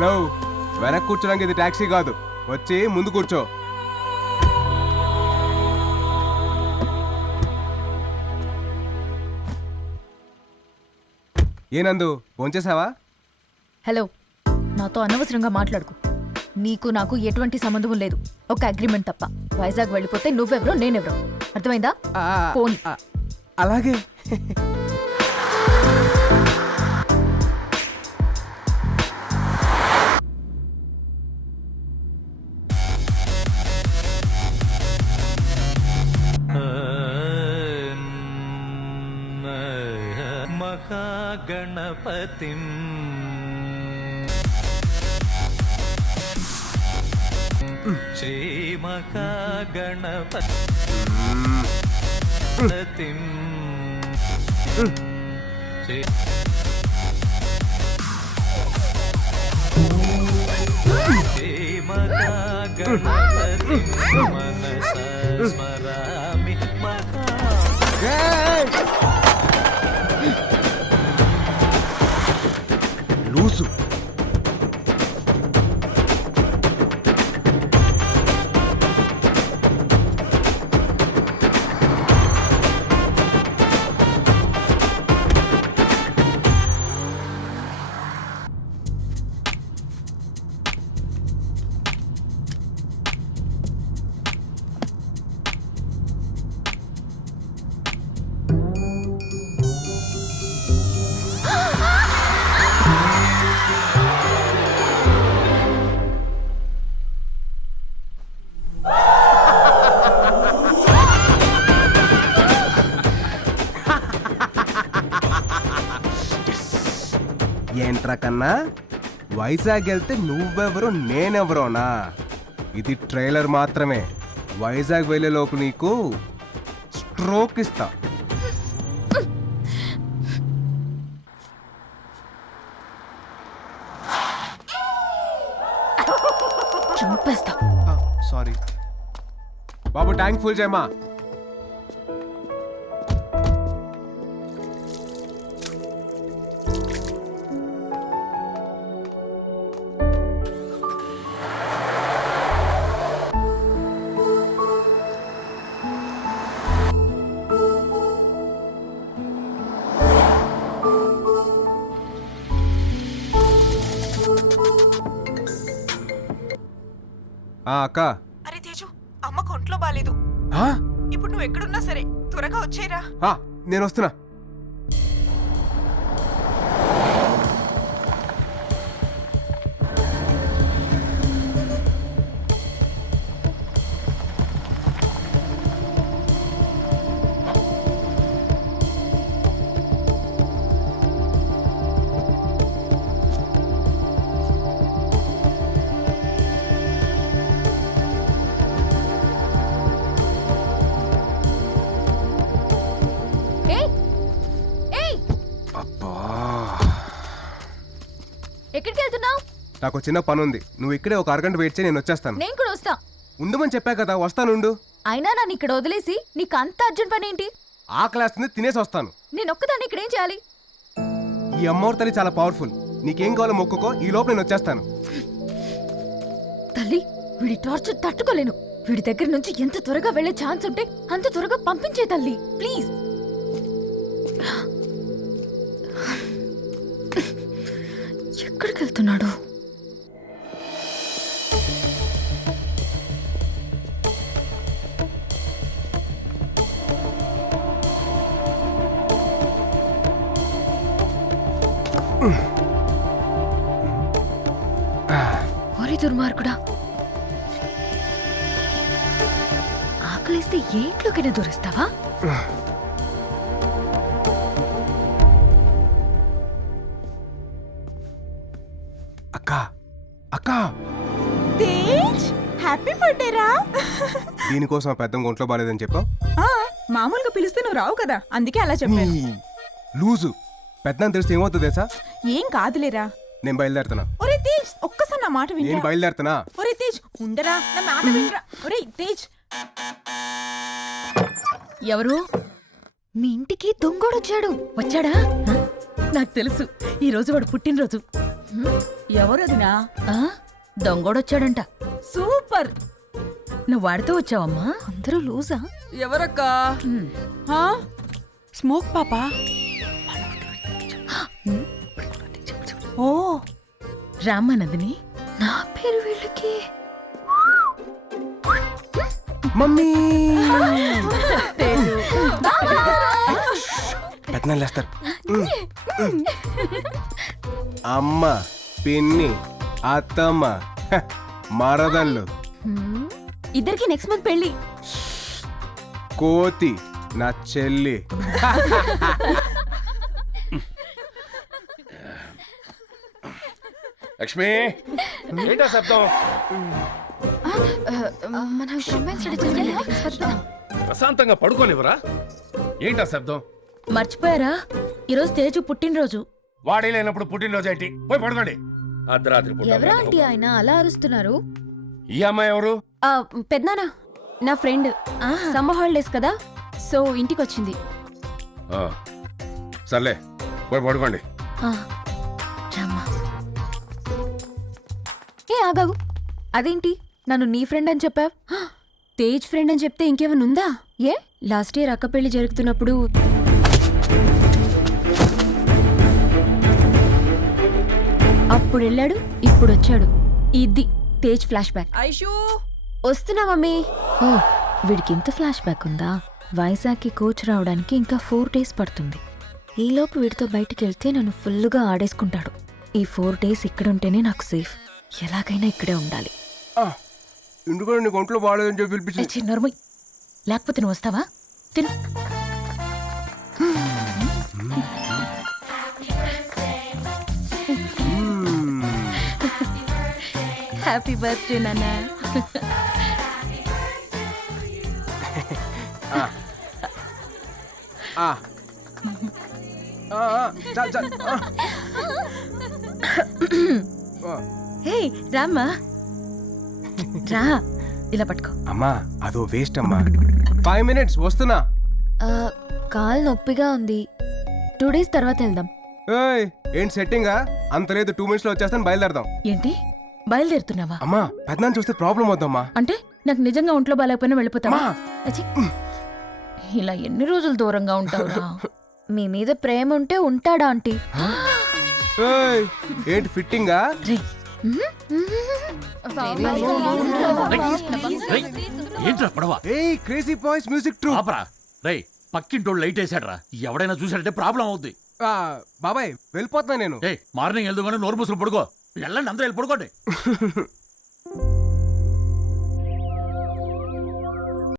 Hello, వెనక్కి కూర్చోడానికి ఇది టాక్సీ కాదు, వచ్చి ముందు కూర్చో. ఏనందు, భోంచేసావా? హలో, నాతో అనవసరంగా మాట్లాడుకు. నీకు నాకు ఎటువంటి సంబంధం లేదు, ఒక అగ్రిమెంట్ తప్ప. వైజాగ్ వెళ్ళిపోతే నువ్వెవరో నేనెవరో, అర్థమైందా? ఫోన్. అలాగే. మహాగణపతిం శ్రీ మహాగణపతిం శ్రీ మహాగణపతిం మనసా స్మరామి లూసు. ఏంట్రా కన్నా, వైజాగ్ వెళ్తే నువ్వెవరో నేనెవరోనా? ఇది ట్రైలర్ మాత్రమే. వైజాగ్ వెళ్ళే లోపు నీకు స్ట్రోక్ ఇస్తా. చంపేస్తా. సారీ బాబు, ట్యాంక్ ఫుల్ చేయమా. అక్క. అరే తేజు, అమ్మకు ఒంట్లో బాలేదు. ఇప్పుడు నువ్వు ఎక్కడున్నా సరే త్వరగా వచ్చేరా. నేను వస్తున్నా. ఎక్కడికి వెళ్తున్నావు? నాకు చిన్న పని ఉంది, నువ్వు ఇక్కడే ఒక అరగంట వెయిట్ చేయి, నేను వచ్చేస్తాను. నేను కూడా వస్తా. ఉండమని చెప్పా కదా, వస్తానుండు. అయినా నన్ను ఇక్కడ వదిలేసి నీకు అంత అర్జెంట్ పని ఏంటి? ఆ క్లాస్ ని తినేసి వస్తాను. నేను ఒక్కదాన్ని ఇక్కడ ఏం చేయాలి? ఈ అమ్మవారి తల్లి చాలా పవర్ఫుల్, నీకేం కావాలో మొక్కుకో, ఈ లోపు నేను వచ్చేస్తాను. తల్లి, వీడి టార్చర్ తట్టుకోలేను. వీడి దగ్గర నుంచి ఎంత త్వరగా వెళ్లే ఛాన్స్ ఉంటే అంత త్వరగా పంపించే తల్లి, ప్లీజ్. ఎక్కడికి వెళ్తున్నాడు? ఓరి దుర్మార్గుడా, ఆకలిస్తే ఏ ఇంట్లోకైనా దూరిస్తావా? అక్క అక్క, తేజ్, హ్యాపీ బర్త్డే రా. దీనికోసం పెద్ద ఒంట్లో బాలేదని చెప్పావు. మామూలుగా పిలిస్తే నువ్వు రావు కదా, అందుకే అలా చెప్పాను. లూజు. పెద్ద తెలిస్తే ఏమవుతుంది తెలుసా? ఏం కాదులేరా. నేను బయలుదేరుతున్నా. ఒరే తేజ్, ఒక్కసారి నా మాట నేను వినరా. బయలుదేరుతున్నా. ఒరే తేజ్, ఉండరా, నా మాట వినరా. ఒరే తేజ్. ఎవరు? మీ ఇంటికి దొంగోడొచ్చాడు. వచ్చాడా? నాకు తెలుసు, ఈ రోజు వాడు పుట్టినరోజు. ఎవరదినా? ఆ, దొంగోడొచ్చాడంట. సూపర్. నువ్వు వాడితో వచ్చావమ్మా? అందరూ లూజా? ఎవరక్క? స్మోక్ పాపా? ఓ, రామ్మా నందిని. నా పేరు వీళ్ళకి మమ్మీ పెద్దనాలు లేస్తారు. అమ్మ, పిన్ని, అత్తమ్మ, హ, మరదళ్ళు, ఇద్దరికి నెక్స్ట్ మంత్ పెళ్లి. కోతి నా చెల్లి. లక్ష్మి, ఏంటా శబ్దం? మనం కంబైన్ స్టడీ చేయాలి. ప్రశాంతంగా పడుకోనివరా? ఏంటా శబ్దం? మర్చిపోయారా? ఈరోజు తేజు పుట్టినరోజు. వాడే లేనప్పుడు పుట్టినరోజు ఏంటి? పోయి పడుకోండి. అర్ధరాత్రి పూట ఎవరా ఆంటీ ఆయన అలా అరుస్తున్నారు? ఈ అమ్మాయి ఎవరు? పెద్దనానా, నా ఫ్రెండ్. సమ్మర్ హాలిడేస్ కదా, సో ఇంటికి వచ్చింది. ఆ, సర్లే పోయి పడుకోండి. రమ్మా. ఏ ఆగాగు, అదేంటి నన్ను నీ ఫ్రెండ్ అని చెప్పావు? తేజ్ ఫ్రెండ్ అని చెప్తే ఇంకేమైనా ఉందా? ఏ లాస్ట్ ఇయర్ అక్క పెళ్లి జరుగుతున్నప్పుడు అప్పుడు వెళ్ళాడు, ఇప్పుడు వచ్చాడు. ఇది తేజ్ ఫ్లాష్ బ్యాక్. ఐషు వస్తున్నా మమ్మీ. ఓ, వీడికి ఇంత ఫ్లాష్ బ్యాక్ ఉందా? వైజాగ్కి కోచ్ రావడానికి ఇంకా 4 days పడుతుంది. ఈలోపు వీడితో బయటికి వెళ్తే నన్ను ఫుల్గా ఆడేసుకుంటాడు. ఈ 4 days ఇక్కడ ఉంటేనే నాకు సేఫ్. ఎలాగైనా ఇక్కడే ఉండాలి. ఇందుకు నీకు ఒంట్లో బాగాలేదని చెప్పి పిలిపించింది. చిన్నరుమై, లేకపోతే నువ్వు వస్తావా? తిను. హ్యాపీ బర్త్డే నాన్న. ఆ. ఆ, ఆ, చాలు, చాలు. ఆ. ఆ. హే రామ్మా, రా. ఇలా పట్టుకో. అమ్మా అదో వేస్ట్ అమ్మా. 5 minutes వస్తున్నా. కాలు నొప్పిగా ఉంది. 2 days తర్వాత వెళ్దాం. ఏయ్, ఏంటి సెట్టింగా? అంత లేదు, 2 minutes లో వచ్చేస్తాను, బయలుదేరదాం. ఏంటి బయలుదేరుతున్నావా? అమ్మా పెద్దనాన్ని చూస్తే ప్రాబ్లం అవుద్దమ్మా. అంటే నాకు నిజంగా ఒంట్లో బాగాలేకపోయినా వెళ్ళిపోతావా? అమ్మా. అచ్చి. ఇలా ఎన్ని రోజులు దూరంగా ఉంటావురా? మీ మీద ప్రేమ ఉంటే ఉంటాడా ఆంటీ? ఏయ్, ఏంటి ఫిట్టింగా? రే, ఏంట్రా పడవ? ఏయ్, క్రేజీ బాయ్స్ మ్యూజిక్ ట్రూప్. ఆపరా రే, పక్కింటోళ్ళు లైట్ వేసాడ్రా. ఎవడైనా చూసాడంటే ప్రాబ్లం అవుద్ది. బాబాయ్ వెళ్ళిపోతున్నా నేను. ఏ మార్నింగ్ వెళ్దాం కానీ నోరు మూసులు పడుకో. వెళ్ళండి, అందరూ వెళ్ళి పడుకోండి.